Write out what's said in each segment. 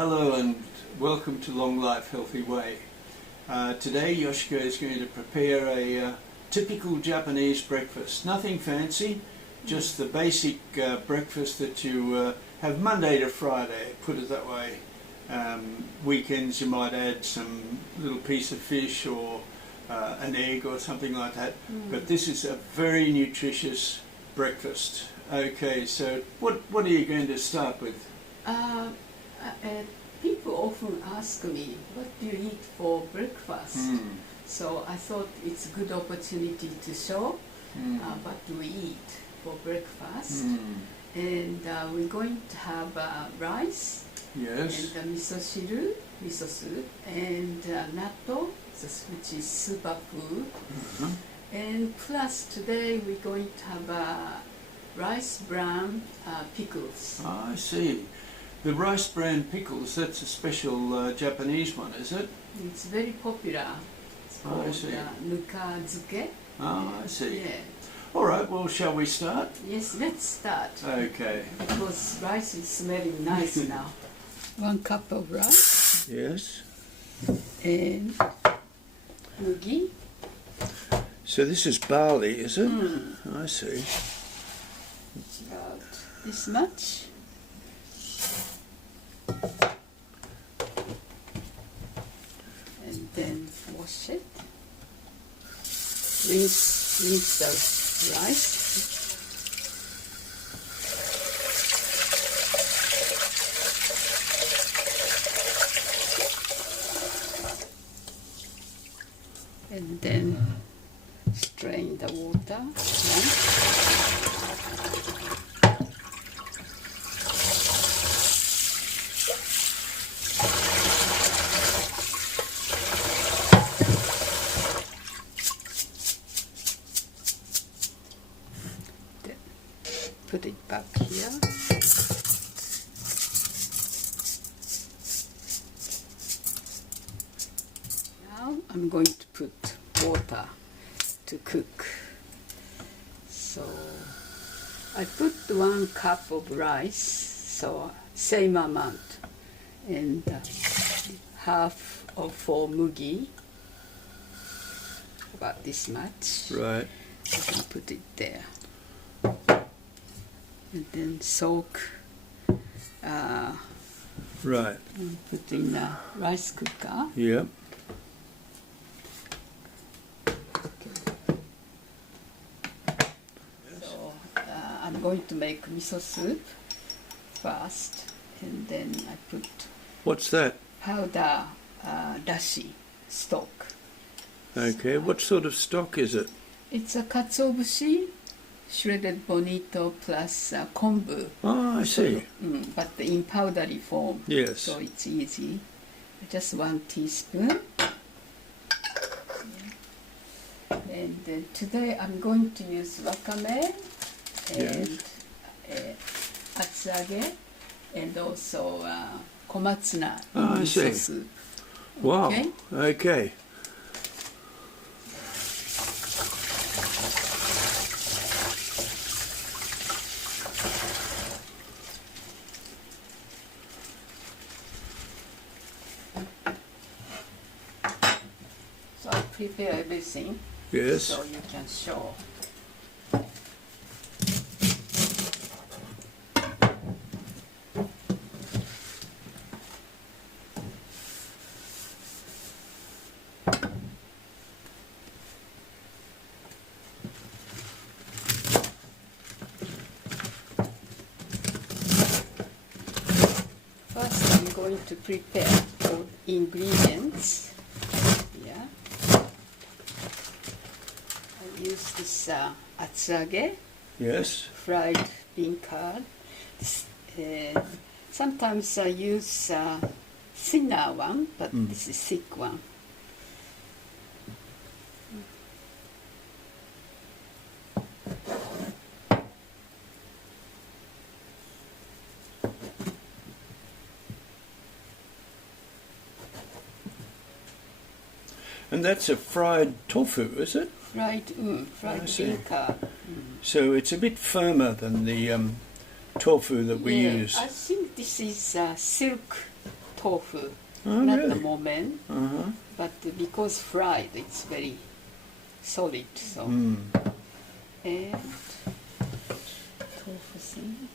Hello and welcome to Long Life Healthy Way. Today Yoshiko is going to prepare a typical Japanese breakfast. Nothing fancy, just the basic breakfast that you have Monday to Friday, put it that way. Weekends you might add some little piece of fish or an egg or something like that. But this is a very nutritious breakfast. Okay, so what are you going to start with? People often ask me, what do you eat for breakfast? So I thought it's a good opportunity to show what we eat for breakfast. And we're going to have rice, Yes. and miso soup, and natto, which is superfood. And plus today we're going to have rice bran pickles. I see. The rice bran pickles, that's a special Japanese one, is it? It's very popular. It's called I see. Nukazuke. I see. Yeah. All right, well, shall we start? Yes, let's start. Okay. Because rice is smelling nice now. 1 cup of rice Yes. and mugi. So this is barley, is it? I see. It's about this much. And then wash it. Rinse the rice. And then strain the water. Put it back here. Now I'm going to put water to cook. So I put 1 cup of rice, so same amount, and half of for mugi, about this much. Right. I can put it there. And then soak, Right. put in the rice cooker. Yep. So I'm going to make miso soup first, and then I put What's that? powder dashi stock. Okay. What sort of stock is it? It's a katsuobushi, shredded bonito plus kombu. Oh, I see. But in powdery form. Yes. So it's easy. Just 1 teaspoon. And then today I'm going to use wakame and atsage and also komatsuna Oh, I see. miso soup. Wow. Okay. Okay. So I prepare everything Yes. so you can show. First I'm going to prepare all ingredients. Yeah. I use this atsage, Yes. fried bean curd. Sometimes I use thinner one, but this is thick one. And that's a fried tofu, is it? Fried I see. bean curd. So it's a bit firmer than the tofu that we Yeah, use. I think this is silk tofu. Oh, Not really? the moment, Uh-huh. but because fried, it's very solid. So and tofu thing.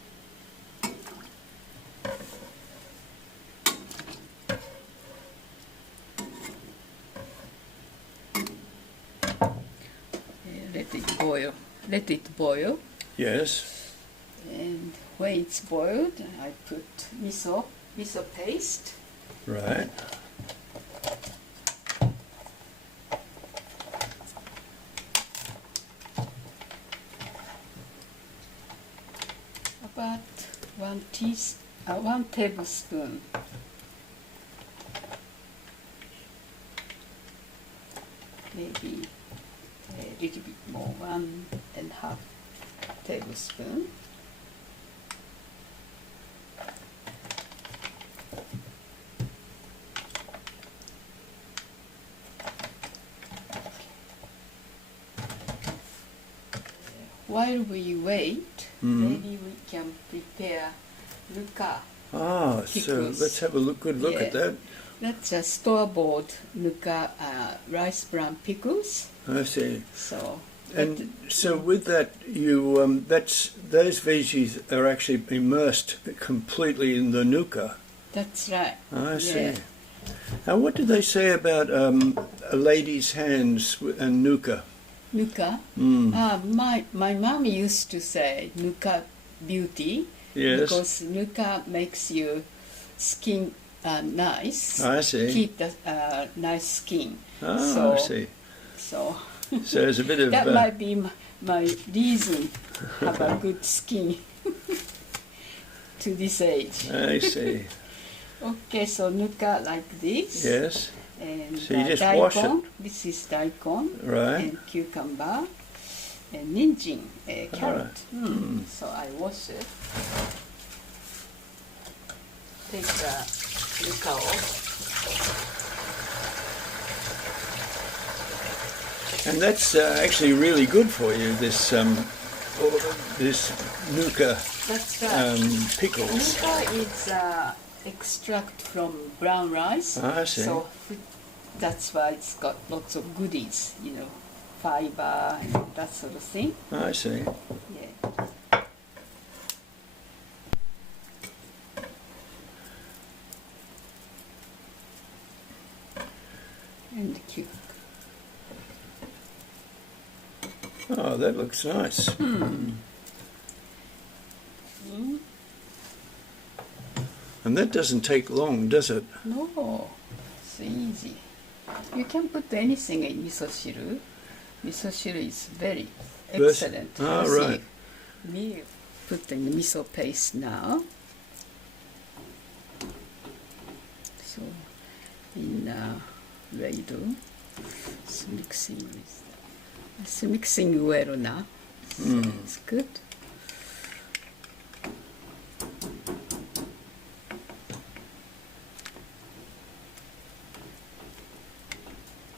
Let it boil. Let it boil. Yes. And when it's boiled, I put miso paste. Right. About 1 tablespoon. Maybe a little bit more, 1.5 tablespoon. While we wait, maybe we can prepare nuka. Ah, so Pickles. let's have a good look at Yeah. that. That's a store-bought nuka rice bran pickles. I see. So, And so with that, those veggies are actually immersed completely in the nuka. that's right. I see. Yeah. Now, what did they say about a lady's hands and nuka? Nuka. My mom used to say nuka beauty. Yes. Because nuka makes your skin nice. I see. Keep the nice skin. Ah, I see. So So there's a bit of that might be my reason have a good skin to this age. I see. Okay, so nuka like this. Yes. And So you just daikon. wash it. This is daikon. Right. And cucumber. And ninjin, carrot. Alright. So I wash it. Take the nuka off. And that's actually really good for you. This nuka That's right. pickles. Nuka is extract from brown rice. I see. So that's why it's got lots of goodies, fiber and that sort of thing. I see. Yeah. And cute. Oh, that looks nice. And that doesn't take long, does it? No, it's easy. You can put anything in miso shiru. Miso shiru is very excellent. Ah, healthy right. meal. Put in the miso paste now. So, in ladle, it's mixing well now. So it's good.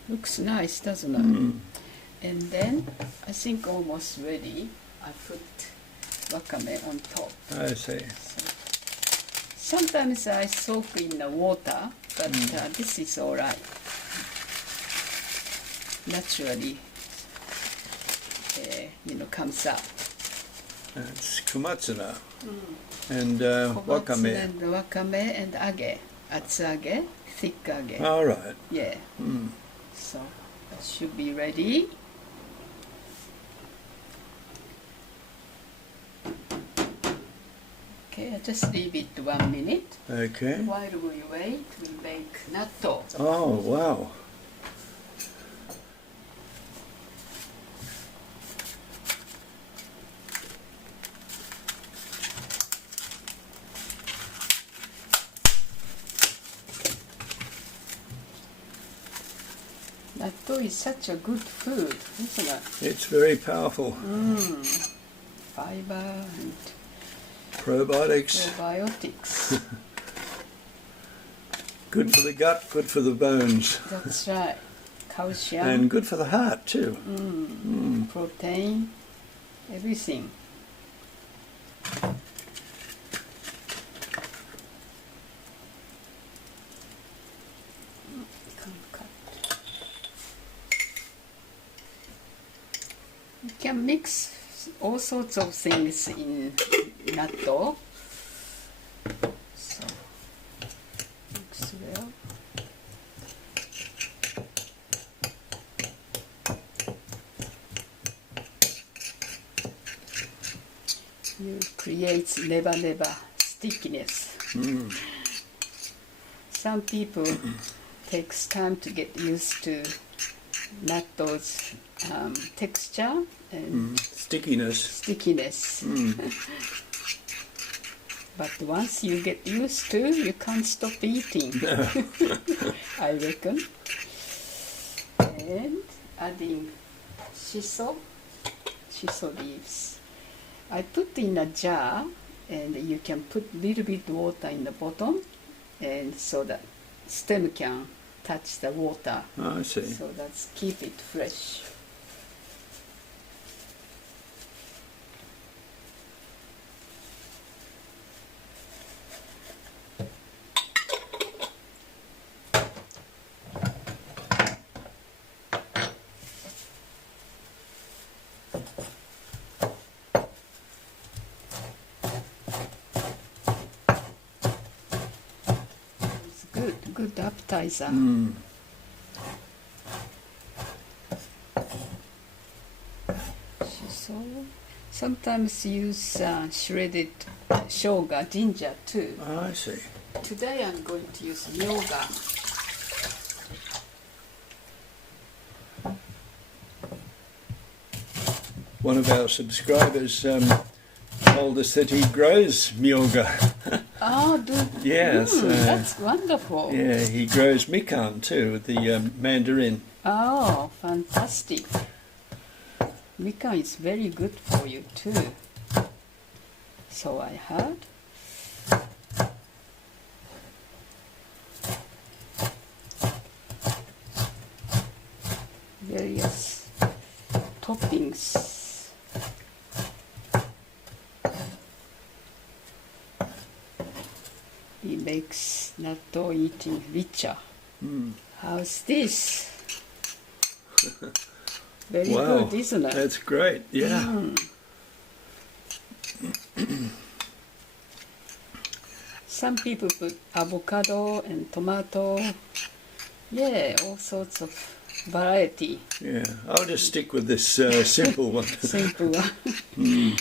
Looks nice, doesn't it? And then, I think almost ready. I put wakame on top. I see. Sometimes I soak in the water, but this is all right. Naturally, comes up. It's komatsuna and Komatsuna wakame. and wakame and age, atsage, thick age. All right. Yeah. So that should be ready. Okay, I just leave it 1 minute. Okay. While we wait, we make natto. Oh, wow. Natto is such a good food, isn't it? It's very powerful. Fiber and Probiotics. probiotics. Good for the gut, good for the bones. That's right. Calcium, And good for the heart too. protein, everything. can mix all sorts of things in natto. So mix well. You create never stickiness. Some people takes time to get used to natto's texture and stickiness. But once you get used to, you can't stop eating. I reckon. And adding shiso leaves. I put in a jar, and you can put little bit water in the bottom, and so that stem can touch the water. Oh, I see. So that's keep it fresh. Good appetizer. Shiso. Sometimes use shredded shoga, ginger too. Oh, I see. Today I'm going to use myoga. One of our subscribers told us that he grows myoga. Oh, Yes. that's wonderful. Yeah, he grows mikan too, the mandarin. Oh, fantastic. Mikan is very good for you too. So I heard. Various toppings. It makes natto eating richer. How's this? Very Wow, good, isn't it? that's great, yeah. Some people put avocado and tomato. Yeah, all sorts of variety. Yeah, I'll just stick with this simple one. Simple one.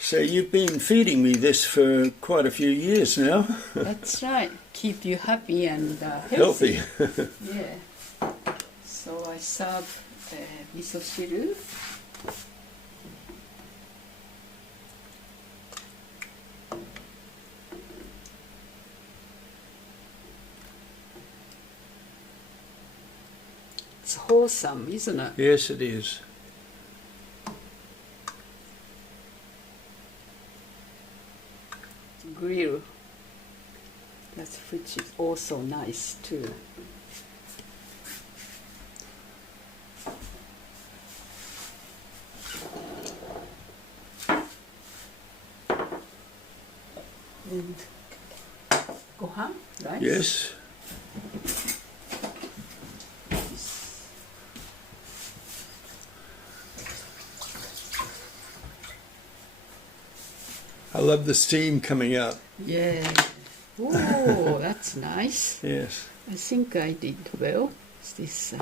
So you've been feeding me this for quite a few years now. That's right. Keep you happy and healthy. Yeah. So I serve miso shiru. It's wholesome, isn't it? Yes, it is. Grill. That's which is also nice too. And gohan, rice. Yes. I love the steam coming out. Yeah. Oh, that's nice. Yes. I think I did well. It's this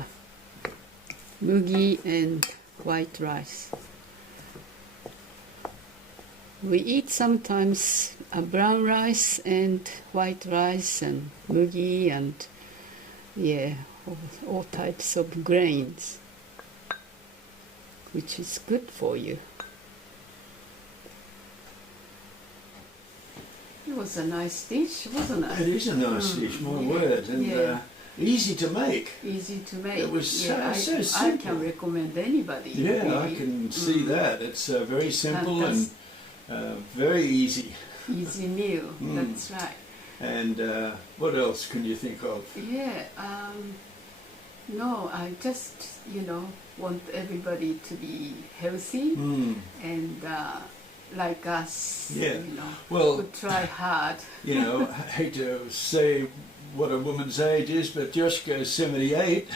mugi and white rice. We eat sometimes brown rice and white rice and mugi and yeah, all types of grains, which is good for you. It was a nice dish, wasn't it? It is a nice dish, my word, and easy to make. Easy to make. It was so I simple. can recommend anybody. Yeah, really. I can see that. It's very simple and very easy. Easy meal, that's right. And what else can you think of? Yeah, no, I just, want everybody to be healthy and like us, Well, who try hard. I hate to say what a woman's age is, but Yoshiko is 78.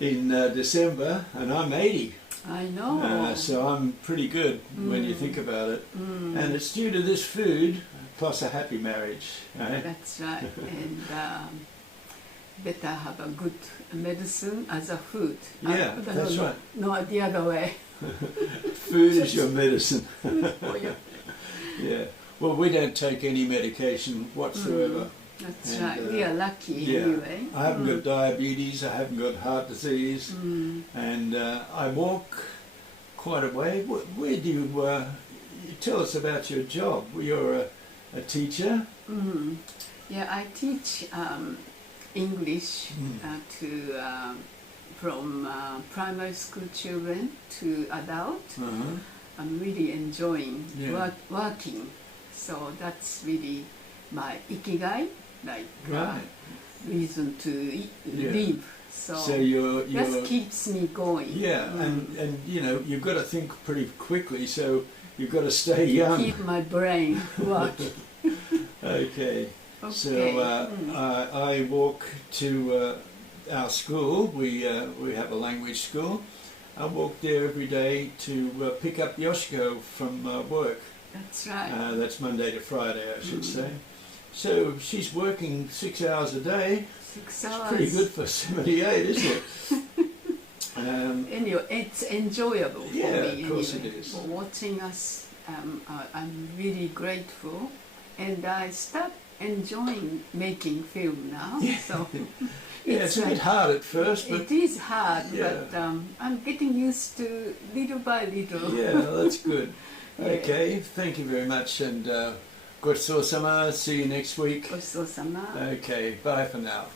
in December, and I'm 80. I know. So I'm pretty good when you think about it. And it's due to this food, plus a happy marriage. Right? That's right. And better have a good medicine as a food. Yeah, that's right. No, the other way. Food is your medicine. Oh, yeah. Yeah. Well, we don't take any medication whatsoever. That's And, right. We are lucky yeah. anyway. I haven't got diabetes, I haven't got heart disease, and I walk quite a way. Where do you tell us about your job? You're a teacher? Yeah, I teach English from primary school children to adult. I'm really enjoying working, so that's really my ikigai, like reason to live. So you're that keeps me going. Yeah, and you know, you've got to think pretty quickly, so you've got to stay young. Keep my brain working. Okay. So I walk to our school. We have a language school. I walk there every day to pick up Yoshiko from work. That's right. That's Monday to Friday, I should say. So she's working 6 hours a day. 6 hours. It's pretty good for 78, isn't it? Anyway, it's enjoyable for me. Of course anyway. it is. For watching us, I'm really grateful, and I start enjoying making film now. Yeah. So It's a bit hard at first, but it is hard, but I'm getting used to little by little. yeah, that's good. Okay, thank you very much, and ごちそうさま. See you next week. ごちそうさま. Okay, bye for now.